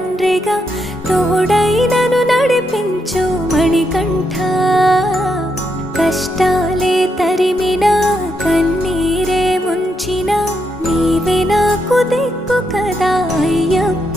తండ్రిగా తోడై నన్ను నడిపించు మణికంఠ. కష్టాలే తరిమినా కన్నీరే ముంచిన నీవే నాకు దిక్కు కదా అయ్యప్ప.